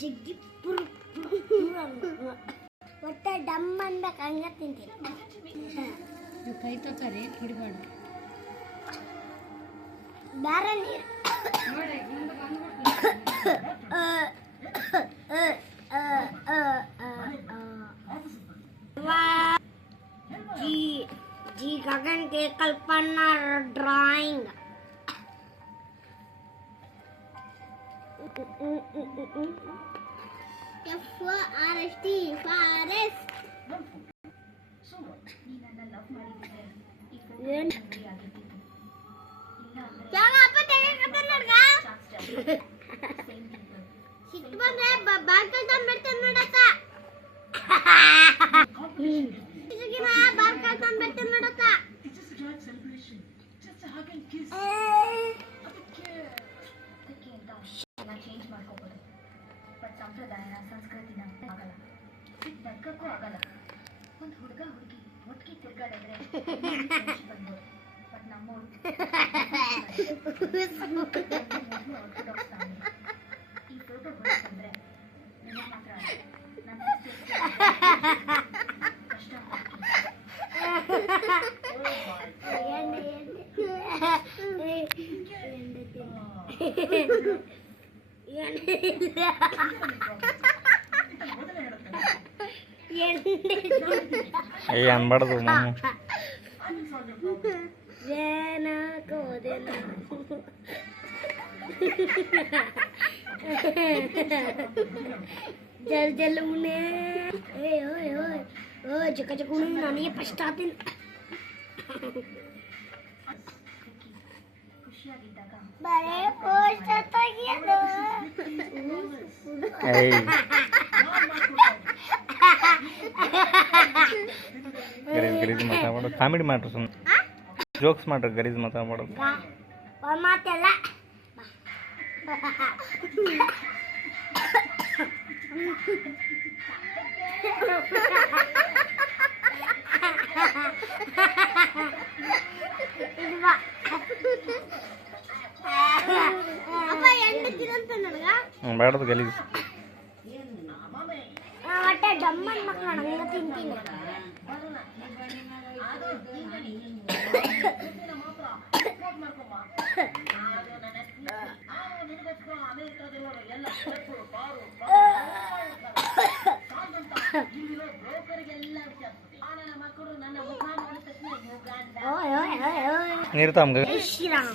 ಜಗ್ಗಿ ಒಟ್ಟೆ ಡಮ್ ಅನ್ಬೇಕು ಹಂಗೆ ತಿಂತೀನಿ. ಕೈ ತಕರಿ ಹಿಡ್ಬೇಡ ಬೇರೆ ನೀರು जी गगन के कल्पना ड्राइंग FOREST ಫಾರೆಸ್ಟ್ ಸಿಟ್ಟು ಬಂದ್ರೆ ಬಾರ್ಕಲ್ ತಂದ್ಬಿಡ್ತೇನೆ ನೋಡಕ್ಕ. ಬಾರ್ಕಲ್ ತಂದ್ಬಿಡ್ತೇನೆ ನೋಡಕ್ಕ. ಚೇಂಜ್ ಮಾಡ್ಕೋಬಹುದು, ಬಟ್ ಸಂಪ್ರದಾಯನ ಸಂಸ್ಕೃತಿನ ಆಗಲ್ಲ, ನಡ್ಕಕ್ಕೂ ಆಗಲ್ಲ. ಒಂದು ಹುಡುಗ ಹುಡುಗಿ ಒಟ್ಟಿಗೆ ತಿರ್ಗಾಡಿದ್ರೆ ಬಂದು, ಬಟ್ ನಮ್ಮೋರು ಈ ಫೋಟೋ ಹೊರಟಂದ್ರೆ ನಿಮ್ಮ ಮಾತ್ರ ನನ್ನ ಕಷ್ಟ ಅನ್ಬಾರ್ದು जल जल मुने ओए ओए ओए ओ जका जका मुने नानी पछताते बड़े पछताता किया तो ಗರೀಜ್ ಮಾತಾಡೋದು, ಕಾಮಿಡಿ ಮಾಡ್ರಿ, ಸುಮ್ಮನೆ ಜೋಕ್ಸ್ ಮಾಡ್ರಿ, ಗರೀಜ್ ಮಾತಾಡೋದು. ಮಾತೆಲ್ಲ ಬೇಡದು ಗಲೀಜ್. ಒಟ್ಟೆ ಡಮ್ಮನ್ ಮಕ್ಕಳು ಹಂಗ ತಿಂತೀನಿ. ನೀರು ತಮ್ಗೆ ಶ್ರೀರಾಮ್